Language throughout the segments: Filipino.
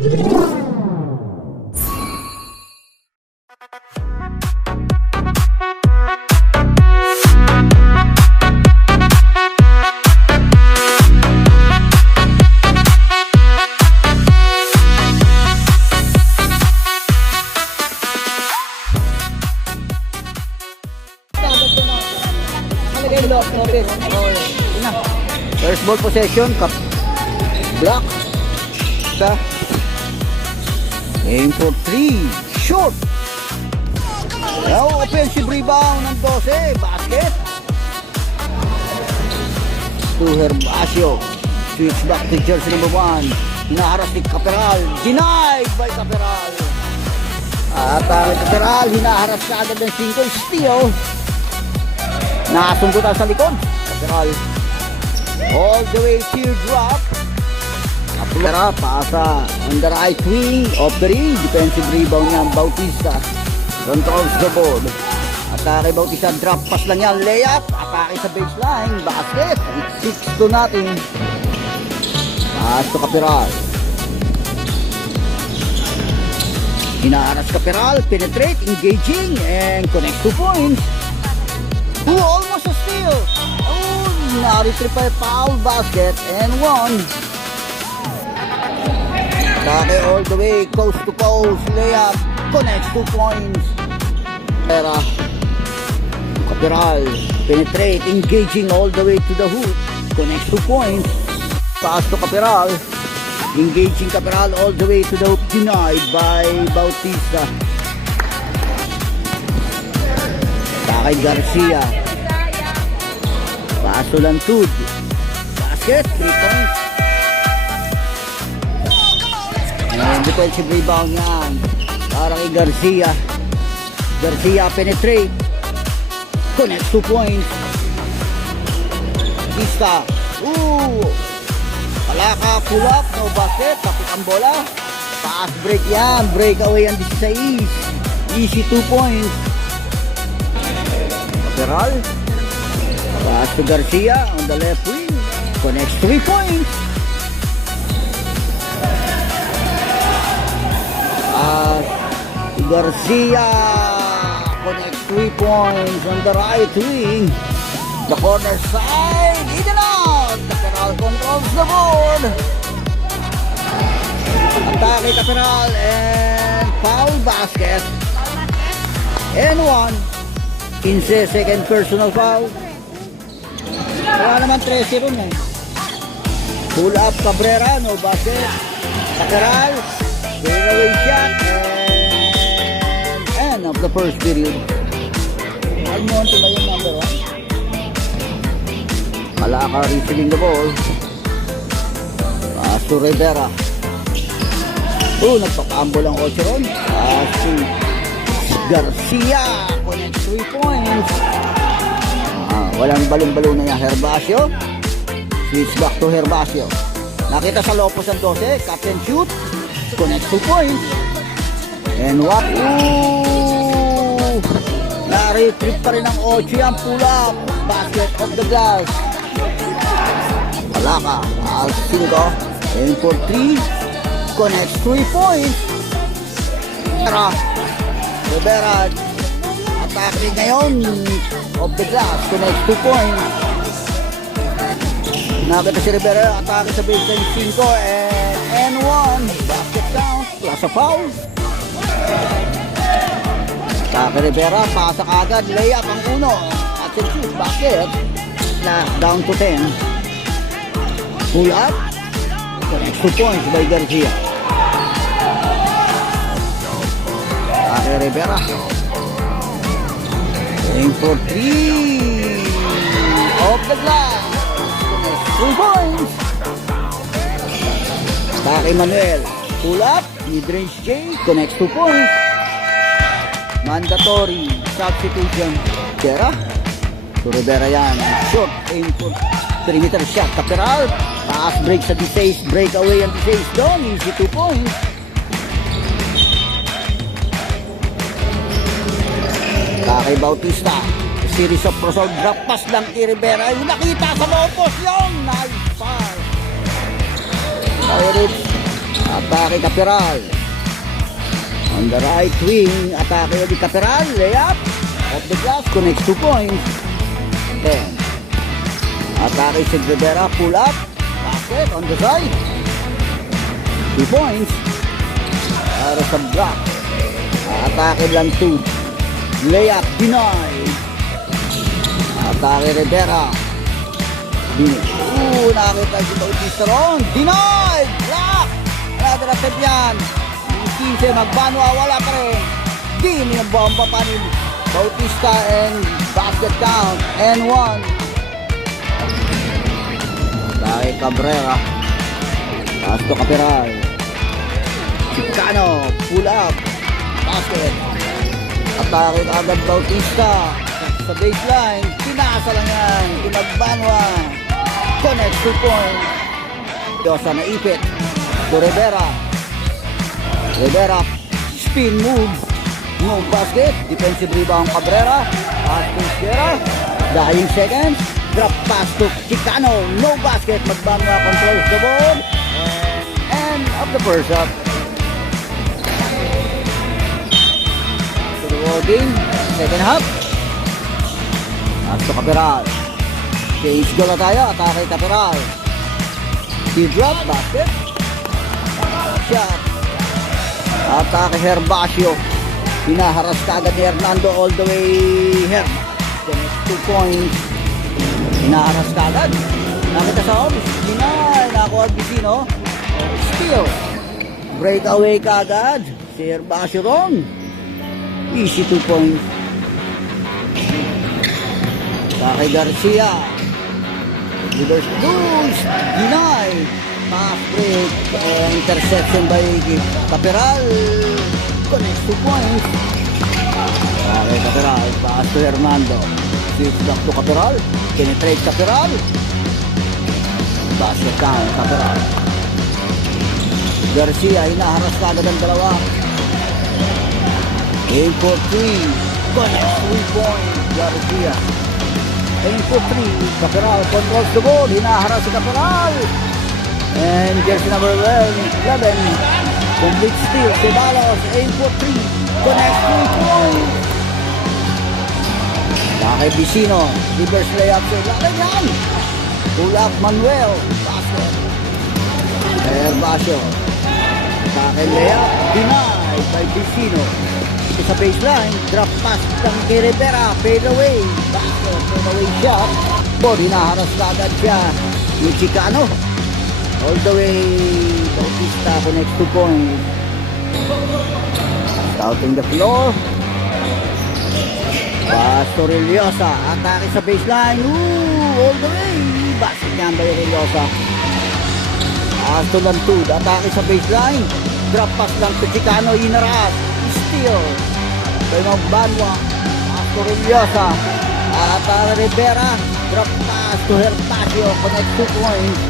First ball possession, block. Aim for 3, shoot. Now offensive rebound ng 12, basket. To Herbacio, switch back to jersey number 1. Hinaharas ni Caperal, denied by Caperal. At Caperal, hinaharas na agad ng 5, steal. Nakasunggutan sa likod. Caperal, all the way teardrop. Apura, pasa on the right wing of the ring. Defensive rebound niya, Bautista. Controls the board. Atake Bautista, drop pass lang yan, layup. Atake sa baseline, basket. It's 6-2 natin. Pass to Caperal. Hinaharas Caperal, penetrate, engaging, and connects 2 points. Almost a steal. Na-retrieve pa foul, basket, and 1. Atake all the way, coast to coast, layup, connects 2 points. Caperal, penetrate, engaging all the way to the hoop, connects 2 points. Pass to Caperal, engaging Caperal all the way to the hoop, denied by Bautista. Atake Garcia. Paso lang Tud. Basket, 3 points. And defensive rebound yan. Para kay Garcia. Garcia penetrate. Connect 2 points. Vista. Palaka, pull up, no basket. Tapos ang bola. Pass break yan. Breakaway ang 16. Easy 2 points. Caperal. Pass to Garcia on the left wing. Connects 3 points. Garcia connects 3 points on the right wing. The corner side, in and out. Caperal controls the board. Atake Caperal and foul, basket. And 1. 15 second personal foul. Wala naman 13 ron eh. Pull up Cabrera, no basket. Caperal, fadeaway shot, and end of the first period. Almonte ba yung number 1? Malaka receiving the ball. Pass to Rivera. Nagpapambol ang 8 ron. Pass to Garcia, connect 3 points. Walang balon-balon na niya. Herbacio, switch back to Herbacio. Nakita sa Lopos ang 12, captain shoot, connect 2 points. And what? Na-retrieve pa rin ang 8 yan, pull up, basket of the glass. Palaka, al 5, and for 3, connects 3 points. Rivera, atake ngayon of the glass, connects 2 points. Nakita si Rivera, atake sa baseline 5 and 1. Basket count, plus a foul. Atake Rivera, pasa agad, layup ang 1. At shoot, basket. Down to 10. Pull up, connects 2 points by Garcia. Atake Rivera. Aim for 3 off the glass. 3 points. Atake Manuel. Pull up. Mid-range J. Connects 2 points. Mandatory substitution. Tera. To Rivera yan. Short. Aim for perimeter shot. Caperal. Pass break sa D6. Breakaway ang D6 doon. Easy 2 points. Kay Bautista, series of cross-out drop pass lang kay Rivera. Yung nakita sa Lopos yun. Nice pass. Atake Caperal. On the right wing, atake ulit Caperal. Layup. Off the glass, connects 2 points. Then, atake si Rivera, pull up. Basket on the side. 2 points. Para sa block. Atake lang 2. Layup, denied. Atake Rivera. Nakita si Bautista ron. Denied! Block! Another attempt yan. 15, magbanwa, wala pa rin. Dini ang bomba pa ni Bautista and basket count. And 1. Atake Cabrera. Pass to Caperal. Chicano, pull up. Basket. Atake agad Bautista. Sa baseline, pinasa lang yan. Pinagbanwa. Connect 2 points. Yosa na ipit. To Rivera. Rivera, spin move. No basket. Defensive rebound Cabrera. Pass to Sierra. Dying seconds. Drop pass to Chicano. No basket. Magbanwa, controls the ball. And of the first shot. To the holding. Second half. Pass to Caperal. Change goal na tayo. Atake Caperal. T-drop. Basket. Shot. Atake Herbacio. Hinaharas ka agad ni Hernando all the way here. The next 2 points. Hinaharas ka agad. Nakita sa office. Hinay. Nakuha Vicino. Steal. Breakaway ka agad. Si Herbacio ron. Easy 2 points. Atake Garcia. Leaders loose. Denied. Pass break. Interception by Caperal. Connects 2 points. Okay, Caperal. Pass to Hernando. Switch back to Caperal. Penetrate Caperal. Basket down. Caperal. Garcia. Hinaharas ka agad ang dalawa. Aim for 3. Connects 3 points. Garcia. Aim for 3. Caperal controls the ball. Hinaharas si Caperal. And jersey number 11. Complete steal. Ceballos. Aim for 3. Connects 3 points. Lakay Vicino. Reverse layup. Lakay yan. Pull up Manuel. Basket. Herbacio. Lakay layup. Denied by Vicino. Ito sa baseline. Drop pass ng kay Rivera. Fade away. Basket. Fade away shot. Ball. Hinaharas na agad siya. Yung Chicano. All the way. Bautista connects 2 points. Scouting the floor. Pastor Iliosa. Atake sa baseline. All the way. Basket niya by Iliosa. Aston lang 2. Atake sa baseline. Drop pass lang to Chicano. Inaras. Steal. By Magbanwa. Pastor Iliosa. Atake Rivera. Drop pass to Herbacio. Connect 2 points.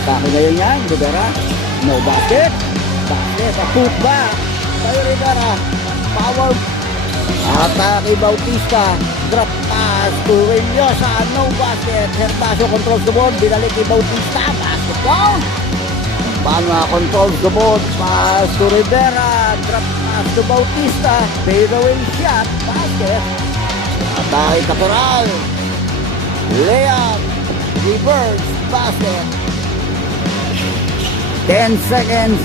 Atake ngayon yan. Rivera. No basket. Basket. A put back. By Rivera. Power. Atake Bautista. Drop pass to Reynosa. No basket. Herbacio controls the board. Binalik kay Bautista. Basket down. Banwa controls the board. Pass to Rivera. Drop pass to Bautista. Fade away shot. Basket. Atake Caperal. Layup. Reverse. Basket. 10 seconds.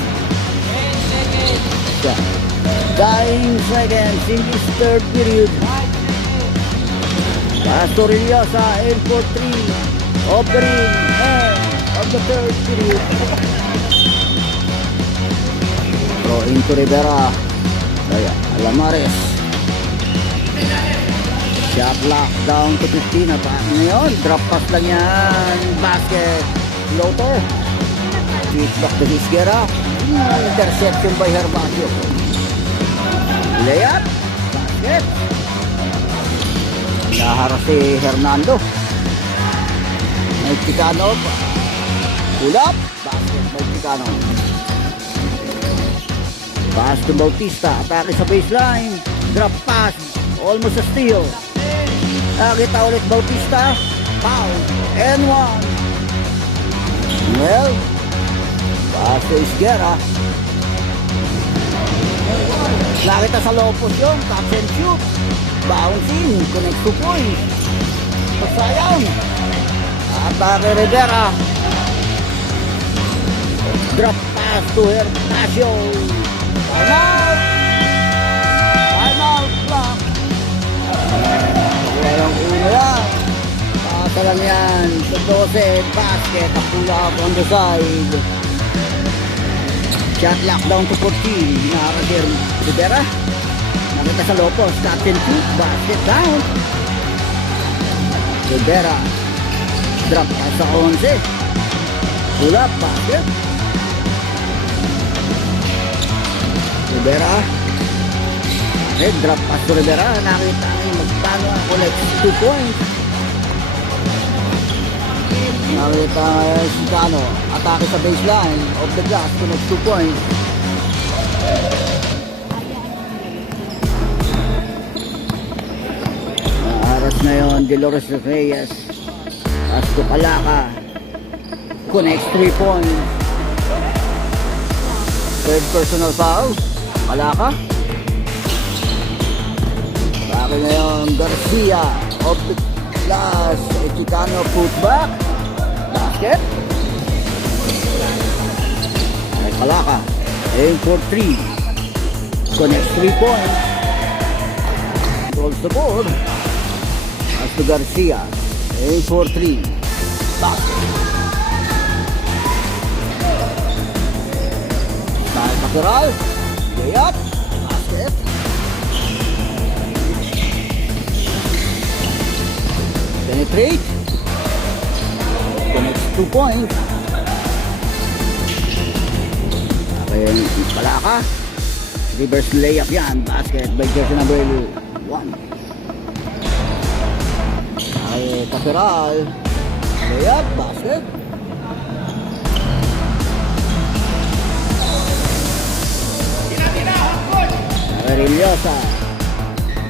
Yeah. Dying seconds in this third period. Pastor Iliosa in for 3. Opening end of the third period. Throw into Rivera. Kaya Alamares. Shot lock down to 15. Ngayon, drop pass lang yan. Basket. Floater. Switch back to Isguera. Interception by Herbacio. Layup. Basket. Naharas si Hernando. May Chicano. Pull up. Basket by Chicano. Pass to Bautista. Atake sa baseline. Drop pass. Almost a steal. Nakita ulit Bautista. Foul. And 1. Well, Paso Isguera. Nakita sa Lopos yun, catch and shoot. Bouncing, connect to point. Pasayang. Atake Rivera. Drop pass to Hertasio. Time out. Time out block. Walang uno lang. Pasa lang yan. Sa 12, basket. Pull up on the side. Shot lockdown to 14. Nakakasir Rivera. Nakita sa Lopos. Catch and shoot. Basket down. Rivera. Drop pass sa 11. Pull up. Basket. Rivera. Drop pass to Rivera. Nakita niyo magpano ako like 2 points. Nakita si Cano. Atake sa baseline of the glass to next 2 points. Aras na yun. Dolores Reyes. Pass to Palaka. Connects 3 points. Third personal foul. Palaka. Bakit na yun? Garcia of the glass. Chicano putback. Basket. Ay, Palaka. Aim for 3. Connects 3 points. Controls the board. Pass to Garcia. Aim for 3. Basket. Pakiral. Layup. Basket. Penetrate. Connects 2 points. Okay, Palaka. Reverse layup yan. Basket by jersey number 1. Okay, Pakiral. Layup. Basket. Arillosa.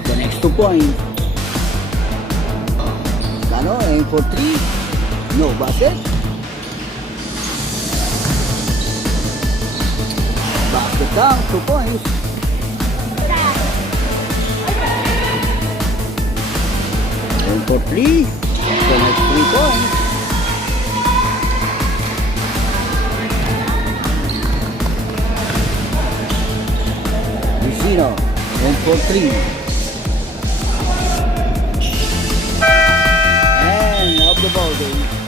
The next 2 points. Cano, aim for 3. No basket. Basket down, 2 points. Aim for 3. The next 3 points. Vicino, aim for 3. And of the ball game.